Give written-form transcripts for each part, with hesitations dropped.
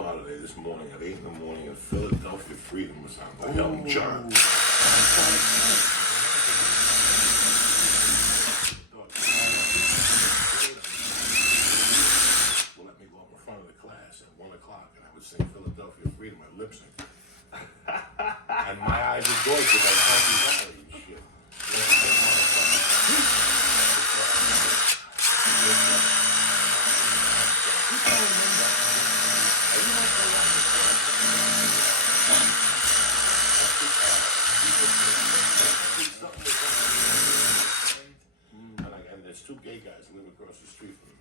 car today, this morning, at 8 in the morning in Philadelphia Freedom was on by Elton John. Well, let me go up in front of the class at 1 o'clock and I would sing Philadelphia Freedom, my lip sync. And my eyes would go to like Happy Valley and shit. And there's two gay guys who live across the street from me.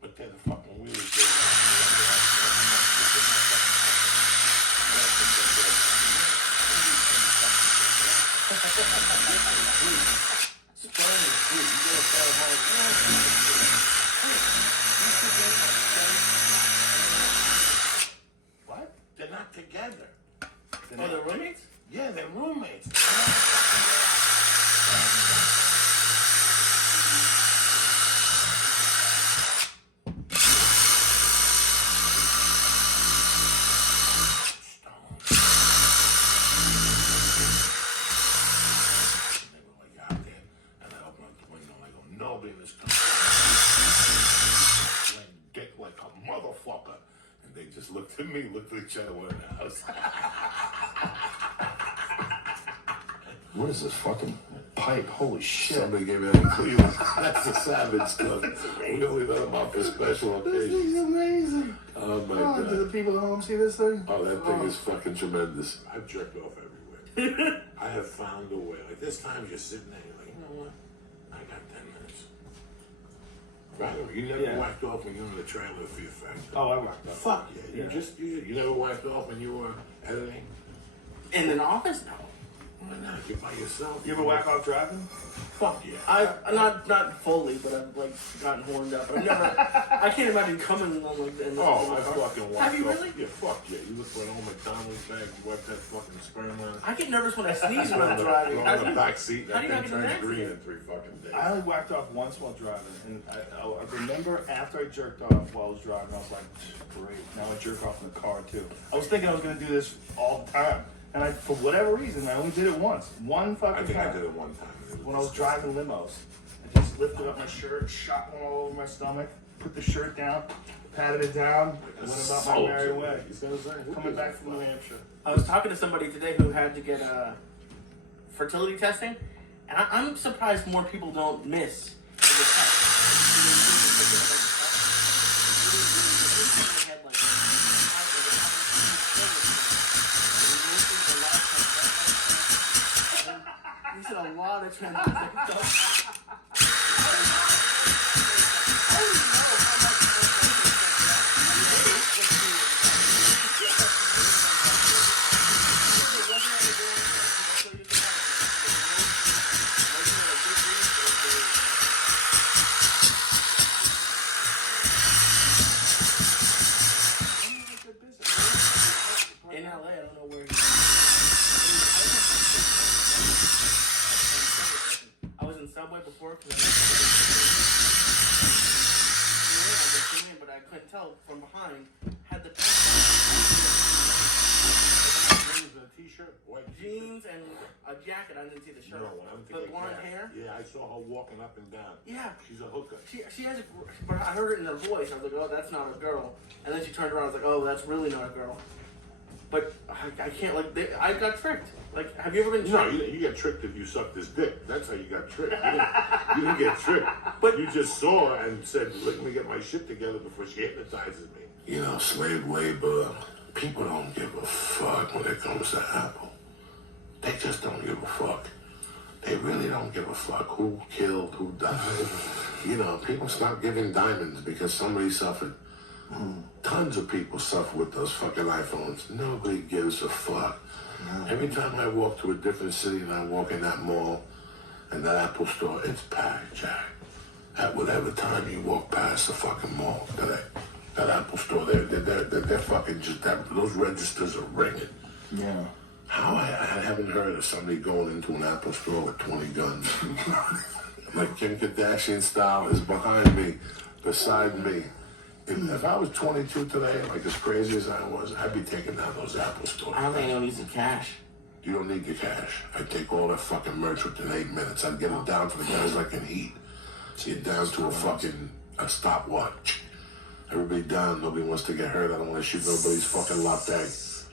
But they're the fucking weirdest gay What? They're not together. They're roommates? Yeah, they're roommates. Nobody in this country dick like a motherfucker. And they just looked at me, looked at each other, went in the house. What is this fucking pipe? Holy shit. Somebody gave me that in Cleveland. That's the Savage stuff. We only let them out for special This occasions. thing's amazing. Oh my Oh, do the God. people at home see this thing? Oh, that thing is fucking tremendous. I've jerked off everywhere. I have found a way. Like, there's times you're sitting there, you're like, you know what? I got 10 minutes. Right? You never whacked off when you were in the trailer for your factory. Oh, I whacked up. Fuck yeah. You never whacked off when you were editing? In an office? No. Why not? You're by yourself. You ever whack off driving? Fuck yeah. I've not fully, but I've like gotten horned up. But I've never. I can't imagine coming on like. In Oh, I fucking whacked Have you off. really? Yeah, fuck yeah. You look for an old McDonald's bag, you wipe that fucking sperm on. I get nervous when I sneeze when I'm Throw driving. it in the back seat, how that do you not thing get an turns accident? green in 3 fucking days. I only whacked off once while driving, and I remember after I jerked off while I was driving, I was like, great, now I jerk off in the car too. I was thinking I was gonna do this all the time, and I, for whatever reason, I only did it once. One fucking I think time. I did it one time. When I was driving limos, I just lifted up my shirt, shot one all over my stomach, put the shirt down, patted it down, and went about my merry way. You see what I'm saying? Who Coming gives a back from fuck? New Hampshire. I was talking to somebody today who had to get fertility testing, and I'm surprised more people don't miss the test. He said a lot of transplants. In LA, I don't know where he I was in Subway before because but I couldn't tell from behind. Had the A t-shirt, white jeans and a jacket. I didn't see the shirt. No, I don't think But they blonde can. hair. Yeah, I saw her walking up and down. Yeah. She's a hooker. She has a, but I heard it in her voice. I was like, oh, that's not a girl. And then she turned around. I was like, oh, that's really not a girl. But I can't I got tricked. Like, have you ever been No, tricked? you get tricked if you sucked his dick. That's how you got tricked. You didn't get tricked. But- you just saw her and said, let me get my shit together before she hypnotizes me. You know, slave labor, people don't give a fuck when it comes to Apple. They just don't give a fuck. They really don't give a fuck who killed, who died. You know, people stop giving diamonds because somebody suffered. Tons of people suffer with those fucking iPhones. Nobody gives a fuck. Every time I walk to a different city and I walk in that mall and that Apple store, it's packed, Jack. At whatever time you walk past the fucking mall today, that Apple store, they're fucking just, those registers are ringing. Yeah. How I haven't heard of somebody going into an Apple store with 20 guns. Like Kim Kardashian style is behind me, beside me. If I was 22 today, like as crazy as I was, I'd be taking down those Apple stores. I don't think anyone needs the cash. You don't need the cash. I'd take all that fucking merch within 8 minutes. I'd get it down to the guys I can eat. Get down to a stopwatch. Everybody down. Nobody wants to get hurt. I don't want to shoot nobody's fucking latte.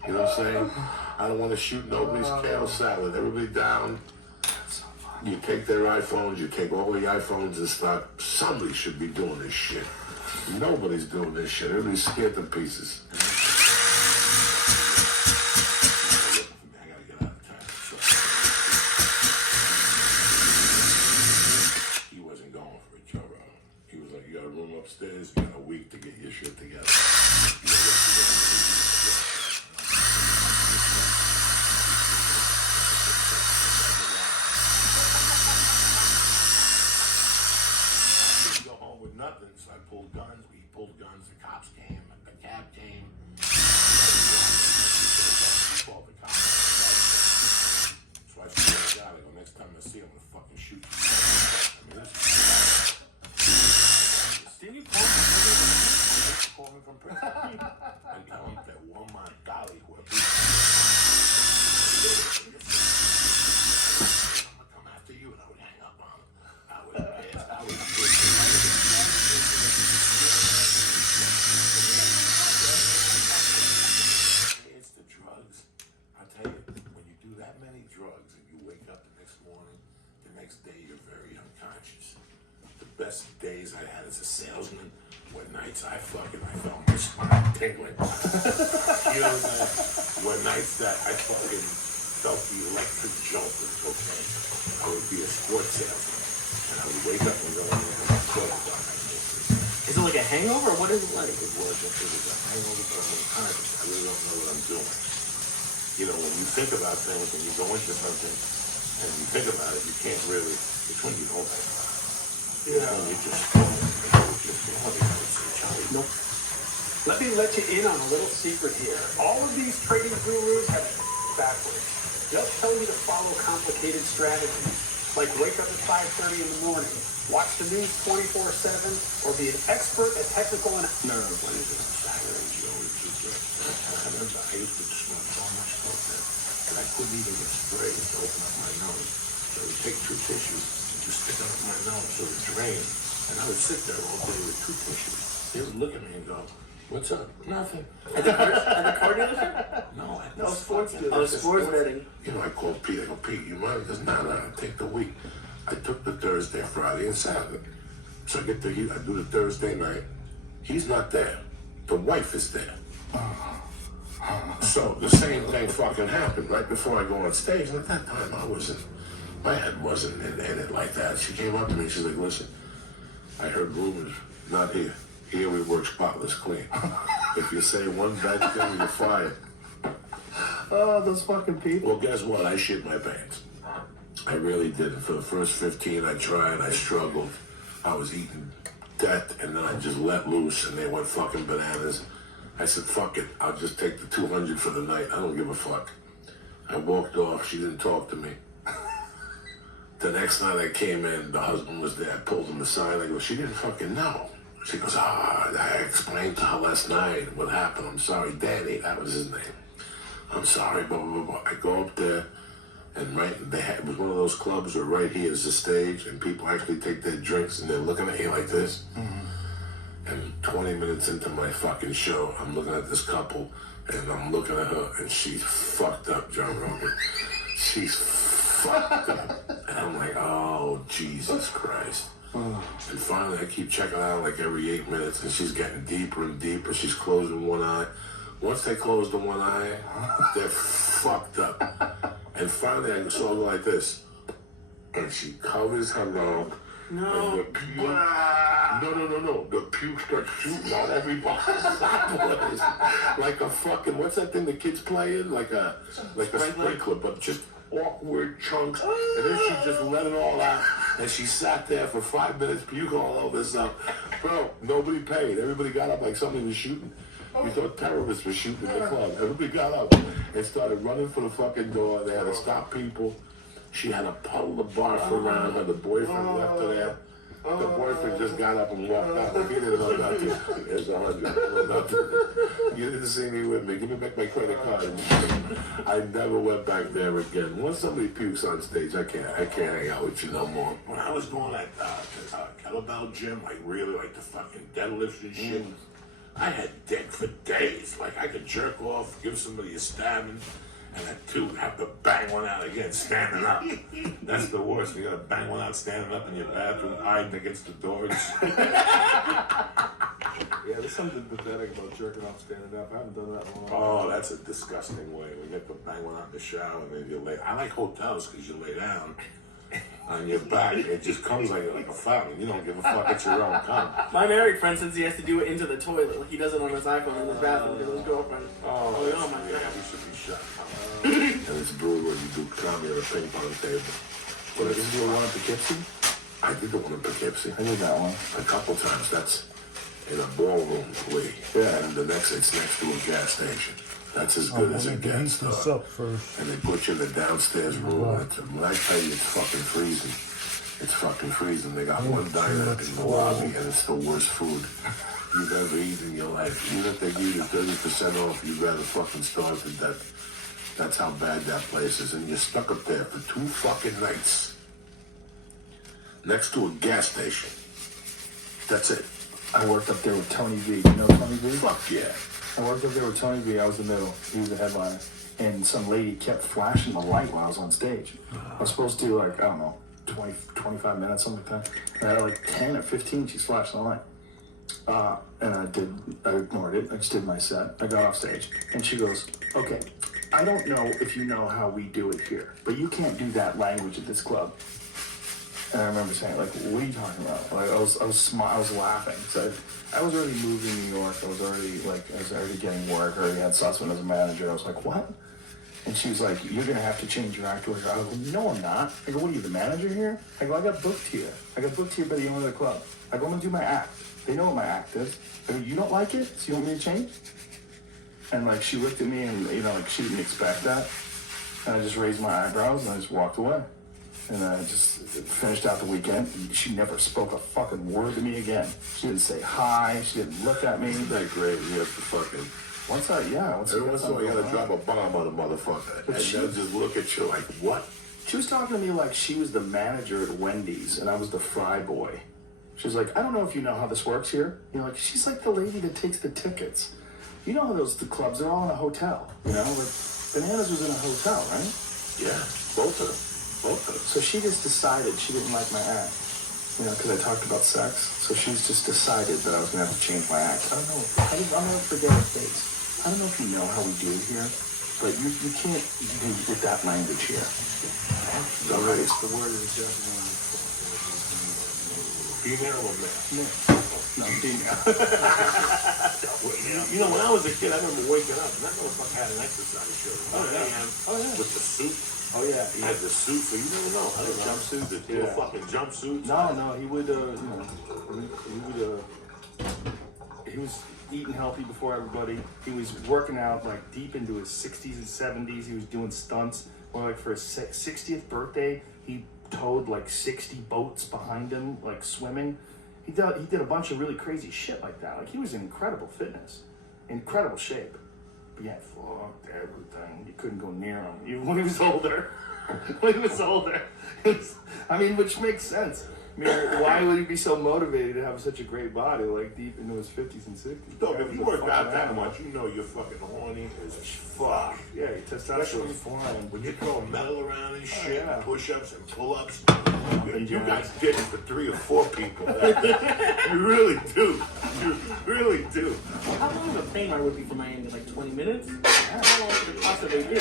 You know what I'm saying? I don't want to shoot nobody's kale salad. Everybody down. You take their iPhones. You take all the iPhones and start. Somebody should be doing this shit. Nobody's doing this shit. Everybody's scared to pieces. I gotta get out of town. He wasn't going for it, Joe. He was like, you got a room upstairs, you got a week to get your shit together. Didn't go home with nothing, so I pulled guns. We pulled guns. The cops came. The cab came. Called the cops. So I said, oh God, I go, next time I see him, I'm gonna fucking shoot you. I mean, Didn't you call me from prison? and tell him that Walmart Dolly who I'm gonna come after you, and I would hang up on him. I would it's the drugs. I tell you, when you do that many drugs and you wake up the next morning, the next day you're very unconscious. The best days I had as a salesman were nights I felt my spine tingling. You know what I'm saying? Were nights that I fucking felt the electric jolt of cocaine. I would be a sports salesman, and I would wake up and go in there and my clothes on. Is it like a hangover or what is it like? It was a hangover, but I'm unconscious. I really don't know what I'm doing. You know, when you think about things, when you go into something, and you think about it, you can't really, it's when you don't think about it. You know, you just go, Nope. Let me let you in on a little secret here. All of these trading gurus have it backwards. They'll tell you to follow complicated strategies, like wake up at 5:30 in the morning, watch the news 24/7, or be an expert at technical analysis. No, what is it? Silence, you always do that. I remember I used to smoke so much cocaine that I couldn't even get spray to open up my nose. So I would take two tissues and just stick them up my nose so it drained. And I would sit there all day with two tissues. They would look at me and go, what's up? Nothing. At the car dealership? No, I No, sports dealer. Oh, sports betting. You know, I called Pete. I go, Pete, you mind? He goes, no, take the week. I took the Thursday, Friday, and Saturday. So I do the Thursday night. He's not there. The wife is there. So the same thing fucking happened right before I go on stage. And at that time, my head wasn't in it like that. She came up to me and she's like, listen, I heard rumors, not here. Here we work spotless clean. If you say one bad thing, you're fired. Oh, those fucking people. Well, guess what? I shit my pants. I really did. For the first 15, I tried. I struggled. I was eating death, and then I just let loose, and they went fucking bananas. I said, fuck it. I'll just take the 200 for the night. I don't give a fuck. I walked off. She didn't talk to me. The next night I came in, the husband was there. I pulled him aside. I go, she didn't fucking know. She goes, I explained to her last night what happened. I'm sorry. Danny, that was his name. I'm sorry, blah, blah, blah. I go up there, and it was one of those clubs where right here is the stage, and people actually take their drinks, and they're looking at you like this. Mm-hmm. And 20 minutes into my fucking show, I'm looking at this couple, and I'm looking at her, and she's fucked up, John Rogan. She's fucked up. And I'm like, oh, Jesus Christ. And finally, I keep checking out like every 8 minutes, and she's getting deeper and deeper. She's closing one eye. Once they close the one eye, they're fucked up. And finally, I saw her like this. And she covers her mouth. No. And the puke, no. The puke starts shooting out everybody's eyes. Like a fucking, what's that thing the kids play in? Like a sprinkler, but just awkward chunks. And then she just let it all out. And she sat there for 5 minutes, puke all over herself. Bro, nobody paid. Everybody got up like somebody was shooting. We thought terrorists were shooting at the club. Everybody got up and started running for the fucking door. They had to stop people. She had a puddle of barf around her. The boyfriend left her there. The boyfriend just got up and walked out. Like he didn't know nothing. Here's 100. Nothing. You didn't see me with me. Give me back my credit card. I never went back there again. Once somebody pukes on stage, I can't hang out with you no more. When I was doing that kettlebell gym, like really like the fucking deadlifts and shit, I had dick for days. Like I could jerk off, give somebody a stabbing, and that dude have to bang one out again, standing up. That's the worst. You gotta bang one out standing up in your bathroom, hiding against the doors. Yeah, there's something pathetic about jerking off standing up. I haven't done that in a long time. Oh, that's a disgusting way. When you have to bang one out in the shower and then you lay. I like hotels because you lay down on your back. It just comes like a fountain. You don't give a fuck. It's your own cum. My married friend says he has to do it into the toilet. Like he does it on his iPhone in his bathroom with his girlfriend. Oh my yeah, God. we should be shot. And it's brutal when you do comedy on a ping pong table. But did you do one at Poughkeepsie? I did the one in Poughkeepsie. I did that one. A couple times. That's in a ballroom, Lee. Yeah. And it's next to a gas station. That's as good as it gets. This up first. And they put you in the downstairs room. When I tell you it's fucking freezing. It's fucking freezing. They got one diner in the lobby and it's the worst food you've ever eaten in your life. Even if they give you 30% off, you'd rather fucking starve to death. That's how bad that place is. And you're stuck up there for 2 fucking nights. Next to a gas station. That's it. I worked up there with Tony V. You know Tony V? Fuck yeah. I worked up there with Tony V. I was the middle. He was the headliner. And some lady kept flashing the light while I was on stage. I was supposed to do like, I don't know, 20, 25 minutes, something like that. And at like 10 or 15, she's flashing the light. And I ignored it. I just did my set. I got off stage. And she goes, okay, I don't know if you know how we do it here, but you can't do that language at this club. And I remember saying, like, what are you talking about? Like, I was laughing. So I was already moving to New York. I was already getting work. I already had Sussman as a manager. I was like, what? And she was like, you're going to have to change your act order. I go, no, I'm not. I go, what are you, the manager here? I go, I got booked here. I got booked here by the owner of the club. I go, I'm going to do my act. They know what my act is. I go, you don't like it? So you want me to change? And, like, she looked at me and, you know, like, she didn't expect that. And I just raised my eyebrows and I just walked away. And I just finished out the weekend. She never spoke a fucking word to me again. She didn't say hi. She didn't look at me. Isn't that great? You have to fucking... Every once in a while, you gotta drop a bomb on a motherfucker. And they'll just look at you like, what? She was talking to me like she was the manager at Wendy's and I was the fry boy. She was like, I don't know if you know how this works here. You know, like, she's like the lady that takes the tickets. You know how the clubs, they're all in a hotel. You know, like, Bananas was in a hotel, right? Yeah, both of them. So she just decided she didn't like my act, you know, because I talked about sex. So she's just decided that I was going to have to change my act. I don't know. I'll never forget her face. I don't know if you know how we do it here, but you can't do with that language here. All right. It's the word of the judge. Female or male? No, female. You know, when I was a kid, I remember waking up and that motherfucker had an exercise shirt. Oh, yeah. With the suit. Oh, yeah. He had the suit, so you never know. The jumpsuit? The little fucking jumpsuits. No, he would, he was eating healthy before everybody. He was working out like deep into his 60s and 70s. He was doing stunts. Or like for his 60th birthday, he towed like 60 boats behind him, like swimming. He did a bunch of really crazy shit like that. Like he was in incredible fitness, incredible shape. But yeah, fucked everything. You couldn't go near him. Even when he was older. Which makes sense. I mean, why would he be so motivated to have such a great body, like deep into his 50s and 60s? No, if you work out that much, you know you're fucking horny as fuck. Yeah, your testosterone is flying. When you throw metal around and shit, yeah. Push-ups and pull-ups, you guys get it for 3 or 4 people. You really do. You really do. How long of a plane ride would be from Miami? Like 20 minutes? How long would it possibly be?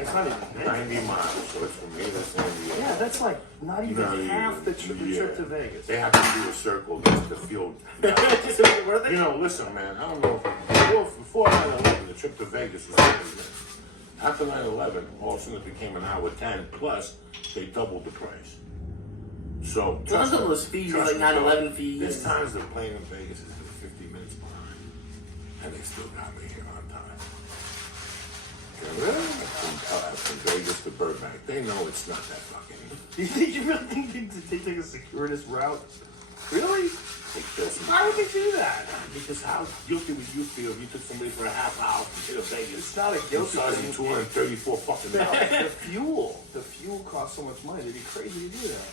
It's not even 90 miles, so it's from here to San Diego. Yeah, that's like not even half the trip to Vegas. They have to do a circle just to feel. Just to make it worth it? You know, listen, man, I don't know if before 9/11, the trip to Vegas was 30 minutes. After 9/11, all of a sudden it became an hour 10, plus they doubled the price. So, Plus all those fees, like 9/11 fees. This times the plane in Vegas is 50 minutes behind, and they still got me here on time. From Vegas to Burbank. They know it's not that fucking easy. You really think they take a circuitous route? Really? Because Why would they do that? how guilty would you feel if you took somebody for a half hour to Vegas? It's not a guilty Charging thing. $234 fucking dollars. The fuel costs so much money. It'd be crazy to do that.